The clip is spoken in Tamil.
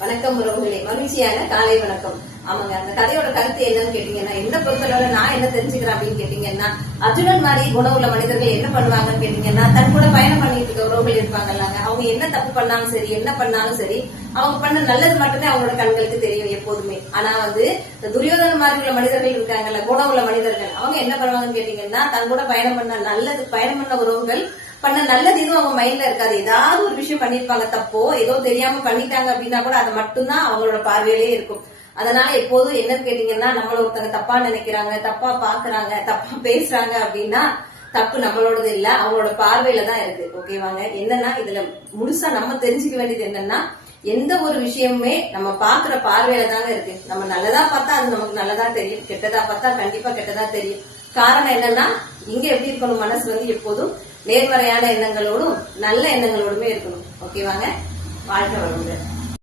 வணக்கம் உறவுகளே, மகிழ்ச்சியான காலை வணக்கம். ஆமாங்க, அந்த கதையோட கருத்து என்னன்னு கேட்டீங்கன்னா, என்ன பொறுத்தளவுல நான் என்ன தெரிஞ்சுக்கிறேன் அப்படின்னு கேட்டீங்கன்னா, அர்ஜுனன் மாதிரி குணம் உள்ள மனிதர்கள் என்ன பண்ணுவாங்கன்னு கேட்டீங்கன்னா, தன் கூட பயணம் பண்ணிட்டு இருக்க உறவுகள் இருப்பாங்கல்லாங்க, அவங்க என்ன தப்பு பண்ணாலும் சரி, என்ன பண்ணாலும் சரி, அவங்க பண்ண நல்லது மட்டுமே அவங்களோட கண்களுக்கு தெரியும் எப்போதுமே. ஆனா துரியோதன மாதிரி உள்ள மனிதர்கள் இருக்காங்கல்ல, குணம் உள்ள மனிதர்கள், அவங்க என்ன பண்ணுவாங்கன்னு கேட்டீங்கன்னா, தன் கூட பயணம் பண்ண உறவுகள் பண்ண நல்லது எதுவும் அவங்க மைண்ட்ல இருக்காது. ஏதாவது ஒரு விஷயம் பண்ணிருப்பாங்க, தப்போ ஏதோ தெரியாம பண்ணிட்டாங்க அப்படின்னா கூட அது மட்டும்தான் அவங்களோட பார்வையிலே இருக்கும். அதனால எப்போதும் என்னன்னு கேட்டீங்கன்னா, நம்மள ஒருத்தங்க தப்பா நினைக்கிறாங்க, தப்பா பாக்குறாங்க, தப்பா பேசுறாங்க அப்படின்னா தப்பு நம்மளோடது இல்ல, அவங்களோட பார்வையில தான் இருக்கு. ஓகேவாங்க. என்னன்னா இதுல முழுசா நம்ம தெரிஞ்சுக்க வேண்டியது என்னன்னா, எந்த ஒரு விஷயமுமே நம்ம பாக்குற பார்வையில தாங்க இருக்கு. நம்ம நல்லதா பார்த்தா அது நமக்கு நல்லதா தெரியும், கெட்டதா பார்த்தா கண்டிப்பா கெட்டதா தெரியும். காரணம் என்னன்னா, இங்க எப்படி இருக்கணும், மனசு எப்போதும் நேர்மறையான எண்ணங்களோடும் நல்ல எண்ணங்களோடுமே இருக்கணும். ஓகேவாங்க. வாழ்க்கை வளமுடன்.